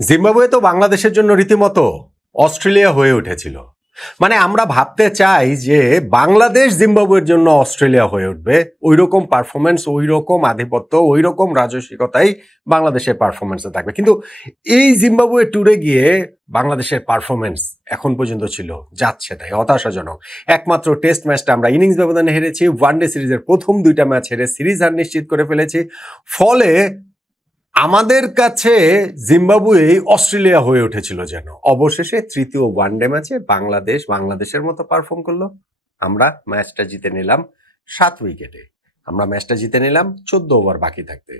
Zimbabwe তো বাংলাদেশের জন্য রীতিমতো অস্ট্রেলিয়া হয়ে উঠেছিল। মানে আমরা ভাবতে চাই যে বাংলাদেশ জিম্বাবুয়ের জন্য অস্ট্রেলিয়া হয়ে উঠবে, ওই রকম পারফরমেন্স, ওই রকম আধিপত্য, ওই রকম রাজস্বিকতাই বাংলাদেশের পারফরমেন্সে থাকবে। কিন্তু এই জিম্বাবুয়ে ট্যুরে গিয়ে বাংলাদেশের পারফরমেন্স এখন পর্যন্ত ছিল যাচ্ছে তাই হতাশাজনক। একমাত্র টেস্ট ম্যাচটা আমরা ইনিংস ব্যবধানে হেরেছি, ওয়ানডে সিরিজের প্রথম দুইটা ম্যাচ হেরে সিরিজ হার নিশ্চিত করে ফেলেছি। ফলে আমাদের কাছে জিম্বাবুয়ে অস্ট্রেলিয়া হয়ে উঠেছিল যেন। অবশেষে তৃতীয় ওয়ানডে ম্যাচে বাংলাদেশের মতো পারফর্ম করলো। আমরা ম্যাচটা জিতে নিলাম 7 উইকেটে। আমরা ম্যাচটা জিতে নিলাম 14 ওভার বাকি থাকতে।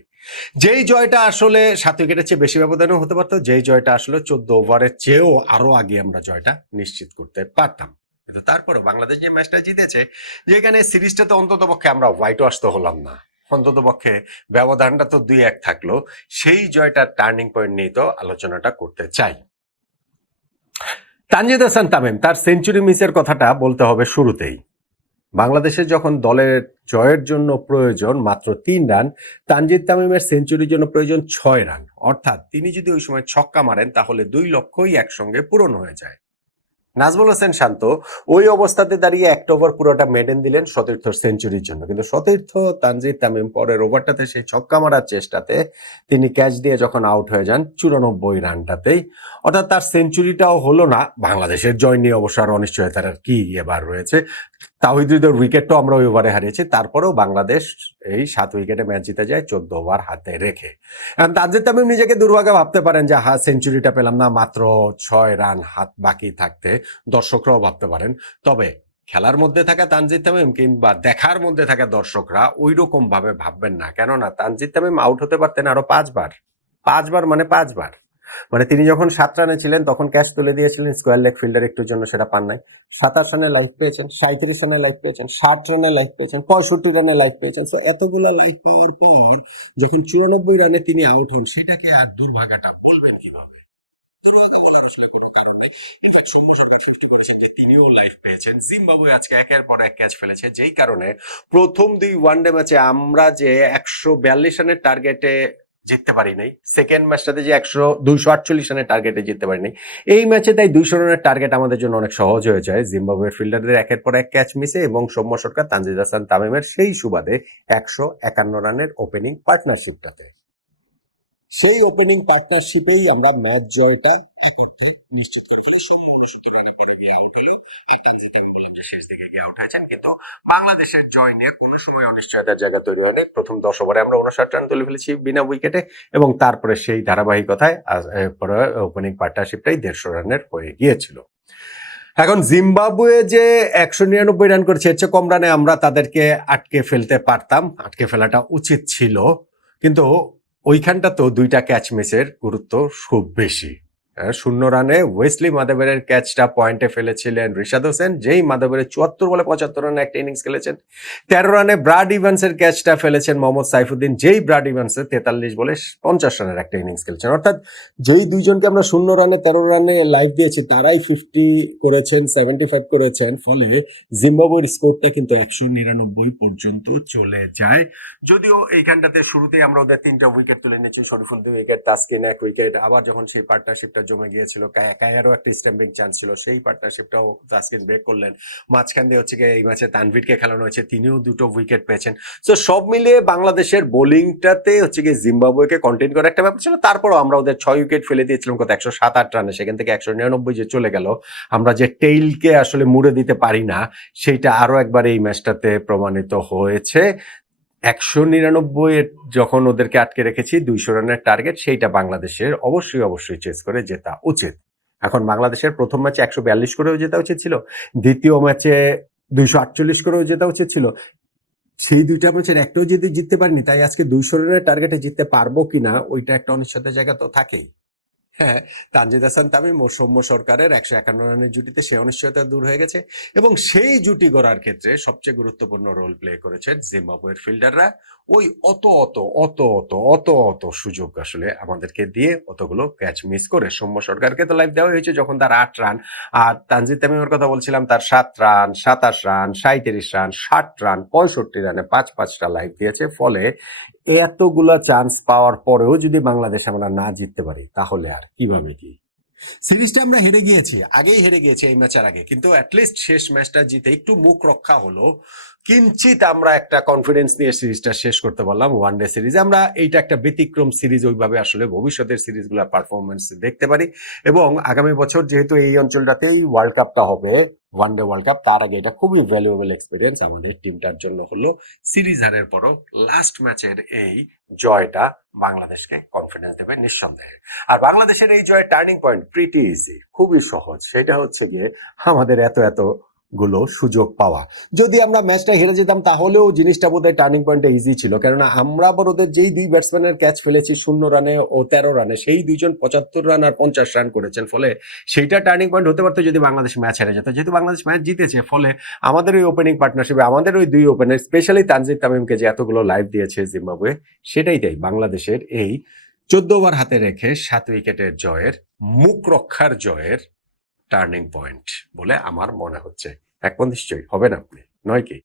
যেই জয়টা আসলে 7 উইকেটের চেয়ে বেশি ব্যবধানেও হতে পারতো, যেই জয়টা আসলে 14 ওভারের চেয়েও আরো আগে আমরা জয়টা নিশ্চিত করতে পারতাম। কিন্তু তারপরও বাংলাদেশ যে ম্যাচটা জিতেছে, যেখানে সিরিজটাতে অন্তত পক্ষে আমরা হোয়াইট ওয়াশ তো হলাম না, অন্তত পক্ষে ব্যবধানটা তো 2-1 থাকলো, সেই জয়টার টার্নিং পয়েন্ট নিয়ে তো আলোচনাটা করতে চাই। তানজিদ হাসান তামিম তার সেঞ্চুরি মিসের কথাটা বলতে হবে শুরুতেই। বাংলাদেশের যখন দলের জয়ের জন্য প্রয়োজন মাত্র 3 রান, তানজিদ তামিমের সেঞ্চুরির জন্য প্রয়োজন 6 রান। অর্থাৎ তিনি যদি ওই সময় ছক্কা মারেন তাহলে 2 লক্ষই একসঙ্গে পূরণ হয়ে যায়। নাজমুল হোসেন শান্ত ওই অবস্থাতে দাঁড়িয়ে একটা ওভার পুরোটা মেডেন দিলেন সতীর্থর সেঞ্চুরির জন্য, কিন্তু সতীর্থ তানজিদ তামিম পরের ওভারটাতে সেই ছক্কা মারার চেষ্টাতে তিনি ক্যাচ দিয়ে যখন আউট হয়ে যান 94 রানটাতেই। অর্থাৎ তার সেঞ্চুরিটাও হলো না। বাংলাদেশের জয় নিয়ে অবশ্য আরো অনিশ্চয়তার আর কি এবার রয়েছে। তাওহিদ হৃদয়ের উইকেটটাও আমরা ওই ওভারে হারিয়েছি, তারপরেও বাংলাদেশ এই 7 উইকেটে ম্যাচ জিতে যায় 14 ওভার হাতে রেখে। তানজিদ তামিম নিজেকে দুর্ভাগ্য ভাবতে পারেন যে সেঞ্চুরিটা পেলাম না মাত্র 6 রান হাত বাকি থাকতে, দর্শকরাও ভাবতে পারেন। তবে খেলার মধ্যে থাকা তানজিদ তামিম কিংবা দেখার মধ্যে থাকা দর্শকরা ওই রকম ভাবে ভাববেন না, কেননা তানজিদ তামিম আউট হতে পারতেন আরো 5 বার মানে 5 বার। মানে তিনি যখন 7 রানে ছিলেন তখন ক্যাচ তুলে দিয়েছিলেন, স্কোয়ার লেগ ফিল্ডার একটুর জন্য সেটা পান নাই। 27 রানে লাইফ পেয়েছেন, 37 রানে লাইফ পেয়েছেন, 60 রানে লাইফ পেয়েছেন, 65 রানে লাইফ পেয়েছেন। এতগুলো লাইফ পাওয়ার পর যখন 94 রানে তিনি আউট হন, সেটাকে আর দুর্ভাগ্যটা বলবেন কিভাবে? দুর্ভাগ্য বলার আসলে কোনো কারণ নেই। ইনফ্যাক্ট সৌম্য সরকার 50 করেছেন যে তিনিও লাইফ পেয়েছেন। জিম্বাবুয়ে আজকে একের পর এক ক্যাচ ফেলেছে, যেই কারণে প্রথম 2 ওয়ানডে ম্যাচে আমরা যে 142 রানের টার্গেটে জিততে পারি নাই, সেকেন্ড ম্যাচটাতে যে 248 রানের টার্গেটে জিততে পারি নাই, এই ম্যাচে তাই 200 রানের টার্গেট আমাদের জন্য অনেক সহজ হয়ে যায় জিম্বাবুয়ের ফিল্ডারদের একের পর এক ক্যাচ মিসে এবং সৌম্য সরকার তানজিদ হাসান তামিমের সেই সুবাদে 151 রানের ওপেনিং পার্টনারশিপটাতে। সেই ওপেনিং পার্টনারশিপেই আমরা ম্যাচ জয়টা করতে নিশ্চিত করে ফেলি। সৌম্য 69 রানের পরে গিয়ে আউট হলো, আর তানজিদ তামিম বললাম যে শেষ দিকে গিয়ে আউট হয়েছেন। কিন্তু বাংলাদেশের জয় নিয়ে কোনো সময় অনিশ্চয়তার জায়গা তৈরি হয়নি। প্রথম 10 ওভারে আমরা 59 রান তুলে ফেলেছি বিনা উইকেটে, এবং তারপরে সেই ধারাবাহিকতায় পরে ওপেনিং পার্টনারশিপটাই 150 রানের হয়ে গিয়েছিল। এখন জিম্বাবুয়ে যে 199 রান করেছে, এর চেয়ে কম রানে আমরা তাদেরকে আটকে ফেলতে পারতাম, আটকে ফেলাটা উচিত ছিল। কিন্তু ওইখানটা তো 2টা ক্যাচ মিসের গুরুত্ব খুব বেশি। 0 রানে ওয়েসলি মাদাবেরের ক্যাচটা পয়েন্টে ফেলেছিলেন রিশাদ হোসেন, যেই মাদাবেরের 74 বলে 75 রানে একটা ইনিংস খেলেছেন। 13 রানে ব্রাড ইভান্সের ক্যাচটা ফেলেছেন মোহাম্মদ সাইফুদ্দিন, যেই ব্রাড ইভান্সের 43 বলে 50 রানের একটা ইনিংস খেলেছেন। অর্থাৎ যেই দুইজনকে আমরা 0 রানে 13 রানে লাইভ দিয়েছি তারাই 50 করেছেন, 75 করেছেন। ফলে জিম্বাবুয়ের স্কোরটা কিন্তু 199 পর্যন্ত চলে যায়। যদিও এইখানটাতে শুরুতেই আমরা ওদের 3টা উইকেট তুলে নিয়েছি, শরীফুল 2 উইকেট, তাসকিন 1 উইকেট। আবার যখন সেই পার্টনারশিপটা জমে গিয়েছিল, কায়ারও একটা স্ট্যাম্পিং চান্স ছিল, সেই পার্টনারশিপটাও তাসকিন ব্রেক করলেন। মাঝখান দিয়ে হচ্ছে গিয়ে এই ম্যাচে তানভীরকে খেলানো হয়েছে, তিনিও 2টো উইকেট পেয়েছেন। তো সব মিলিয়ে বাংলাদেশের বোলিংটাতে হচ্ছে গিয়ে জিম্বাবুয়েকে কন্টেইন করার একটা ব্যাপার ছিল। তারপরও আমরা ওদের 6 উইকেট ফেলে দিয়েছিলাম কত 107-8 রানে, সেখান থেকে 199 যে চলে গেল, আমরা যে টেইলকে আসলে মুড়ে দিতে পারি না, সেইটা আরো একবার এই ম্যাচটাতে প্রমাণিত হয়েছে। 199 যখন ওদেরকে আটকে রেখেছি 200 রানের টার্গেট, সেইটা বাংলাদেশের অবশ্যই চেস করে জেতা উচিত। এখন বাংলাদেশের প্রথম ম্যাচে 142 করেও জেতা উচিত ছিল, দ্বিতীয় ম্যাচে 248 করেও জেতা উচিত ছিল। সেই 2টা ম্যাচের একটাও যদি জিততে পারিনি, তাই আজকে 200 রানের টার্গেটে জিততে পারবো কিনা ওইটা একটা অনিশ্চয়তার জায়গা তো থাকেই। হ্যাঁ, তানজিদ হাসান তামিম ও সৌম্য সরকারের 151 রানের জুটিতে সে অনিশ্চয়তা দূর হয়ে গেছে, এবং সেই জুটি গড়ার ক্ষেত্রে সবচেয়ে গুরুত্বপূর্ণ রোল প্লে করেছেন জিম্বাবুয়ের ফিল্ডাররা। ওই অত সুযোগ আসলে আমাদেরকে দিয়ে অতগুলো ক্যাচ মিস করে। সৌম্য সরকারকে তো লাইফ দেওয়া হয়েছে যখন তার 8 রান, আর তানজিদ তামিমের কথা বলছিলাম, তার 7 রান, 27 রান, 37 রান, 60 রান, 65 রানে 5-5টা লাইফ দিয়েছে। ফলে এতগুলা চান্স পাওয়ার পরেও যদি বাংলাদেশ আমরা না জিততে পারি তাহলে আর কিভাবে কি? সিরিজটা আমরা হেরে গিয়েছি, আগেই হেরে গিয়েছি এই ম্যাচের আগে, কিন্তু অ্যাটলিস্ট শেষ ম্যাচটা জিতে একটু মুখ রক্ষা হলো, কিঞ্চিত আমরা একটা কনফিডেন্স নিয়ে সিরিজটা শেষ করতে পারলাম। ওয়ানডে সিরিজ আমরা এইটা একটা ব্যতিক্রম সিরিজ, ওইভাবে আসলে ভবিষ্যতের সিরিজগুলোর পারফরমেন্স দেখতে পারি। এবং আগামী বছর যেহেতু এই অঞ্চলটাতেই ওয়ার্ল্ড কাপটা হবে, ওয়ানডে ওয়ার্ল্ড কাপ, তার আগে এটা খুবই ভ্যালুয়েবল এক্সপিরিয়েন্স আমাদের টিমটার জন্য হলো। সিরিজ হারের পরও লাস্ট ম্যাচের এই জয়টা বাংলাদেশকে কনফিডেন্স দেবে নিঃসন্দেহে। আর বাংলাদেশের এই জয়ের টার্নিং পয়েন্ট প্রিটি ইজি, খুবই সহজ। সেটা হচ্ছে গিয়ে আমাদের এত গুলো সুযোগ পাওয়া। যদি আমরা ম্যাচটা হেরে যেতাম তাহলেও জিনিসটা বোধহয় টার্নিং পয়েন্টে ইজি ছিল, কেননা আমরা আবার ওদের যেই দুই ব্যাটসম্যানের ক্যাচ ফেলেছি 0 রানে ও 13 রানে, সেই দুইজন 75 রান আর 50 রান করেছেন, ফলে সেইটা টার্নিং পয়েন্ট হতে পারতো যদি বাংলাদেশ ম্যাচ হেরে যেত। যেহেতু বাংলাদেশ ম্যাচ জিতেছে, ফলে আমাদের ওই ওপেনিং পার্টনারশিপে আমাদের ওই দুই ওপেনার, স্পেশালি তানজিদ তামিমকে যে এতগুলো লাইভ দিয়েছে জিম্বাবুয়ে, সেটাই তাই বাংলাদেশের এই 14 ওভার হাতে রেখে 7 উইকেটের জয়ের, মুখ রক্ষার জয়ের টার্নিং পয়েন্ট বলে আমার মনে হচ্ছে। একমত নিশ্চয়ই হবেন আপনি, নয় কি?